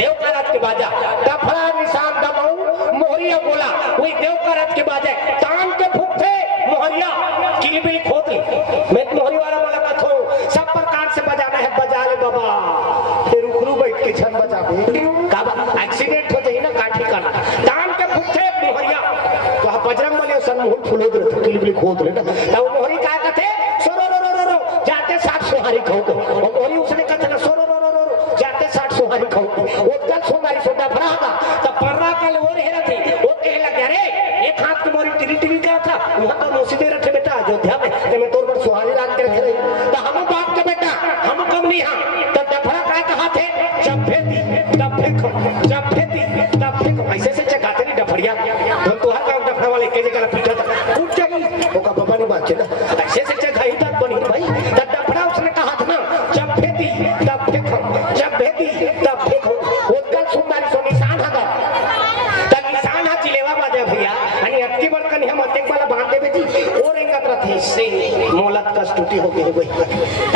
देव का रात के बाजा डफड़ा निशान दबाऊ मोहरिया बोला वही देव का रात के बाजा तान के फूकते मोहरिया किलबिल खोद ली मैं मोहरी वाला कथो सब प्रकार से बजाना है बजा ले बाबा फिर उखरू बैठ के छन बजाबे का एक्सीडेंट हो जाई ना काठी का तान के फूकते मोहरिया तो बजरंग बली सन्मुख फुलोद रहे किलबिल खोद रहे ना तब मोहरी का कहते सोरो रो रो रो जाते 60 सुहारी खाओ और मोहरी उसने कहते ना सोरो रो रो रो जाते 60 सुहारी खाओ वो कल सुंदरी सोटा भरा था तब पर्रा कल वो रह थी वो कह लगा रे एक हाथ की मोरी टिरी टिरी का था वहां तो मुसीदे रखे बेटा अयोध्या में ते मैं तोर पर सुहारी रात के रखे रही तो हम बाप के बेटा हम कम नहीं हां तब डफड़ा का कहा थे जब फेती तब फेंको जब फेती तब फेंको ऐसे से चगाते नहीं डफड़िया तो तोहर का डफड़ा वाले के जगह पीटा था उठ जाई ओका बाबा नहीं बात ना ऐसे से जगह ही तक बनी भाई तब डफड़ा उसने कहा था ना जब फेती तब फेंको जब फेती तब फेंको वो कल सुंदरी सो निशान हगा तब निशान हा चिलेवा बाजे भैया आणि अटकी बड़कन हम अटेक वाला बांध देबे जी और एकत रथे से मोलत का टूटी हो गई भाई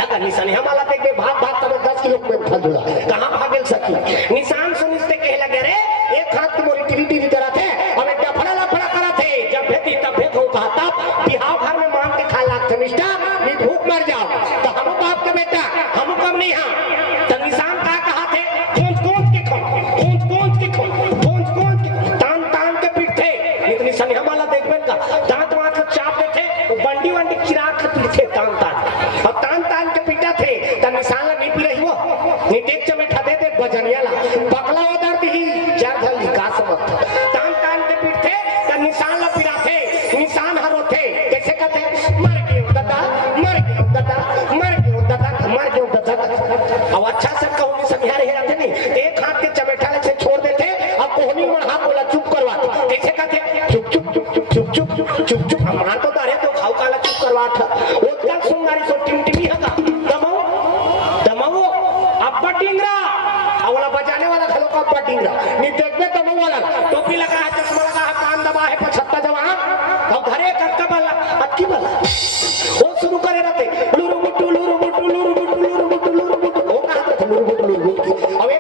तक निशान हमारा देख भाग भाग तब 10 किलो में फजुला कहां भागल सकी निशान सुनिस्ते कहे लगे रे एक हाथ की मोरी टिरी टिरी तरह थे और एक डफड़ा लफड़ा करा थे जब भेती तब भेखो कहता बिहाव घर में मांग के खा लागते निष्ठा नी भूख मर जाओ तो हम बाप के बेटा हम कम नहीं हां तो निशान का कहा थे कौन कौन के खो कौन कौन के खो कौन कौन के तान तान के पीट थे लेकिन निशान हमारा देखबे का दांत वांत चाप थे वो बंडी वंडी चिराग के पीट थे तान तान और तान तान के पीटा थे तो निशान नहीं पी रही वो नहीं देख चमेठा दे दे बजनिया ला पकला उधर दी चार धल का समझ तान तान के पीट थे तो निशान ला पिरा थे निशान हरो थे कैसे कहते मर गए दादा मर गए दादा मर गए दादा मर गए दादा अब अच्छा से कहूं नहीं समझा रहे रहते नहीं एक हाथ के चमेठा से छोड़ देते अब कोहनी में हाथ बोला चुप करवा कैसे कहते चुप चुप चुप चुप चुप चुप चुप चुप हमारा तो दारे तो खाओ काला चुप करवा था वो कल सुंगारी सो टिमटिमी हगा दमाओ दमाओ अब्बा टिंगरा अवला बजाने वाला खलो का अब्बा टिंगरा नहीं देखबे दमाओ वाला टोपी लगा है चश्मा लगा है कान दबा है 75 जवान अब घरे कक्का वाला अक्की वाला वो शुरू करे रहते लुरु मुटु लुरु मुटु लुरु मुटु लुरु मुटु लुरु मुटु वो कहां था लुरु मुटु अब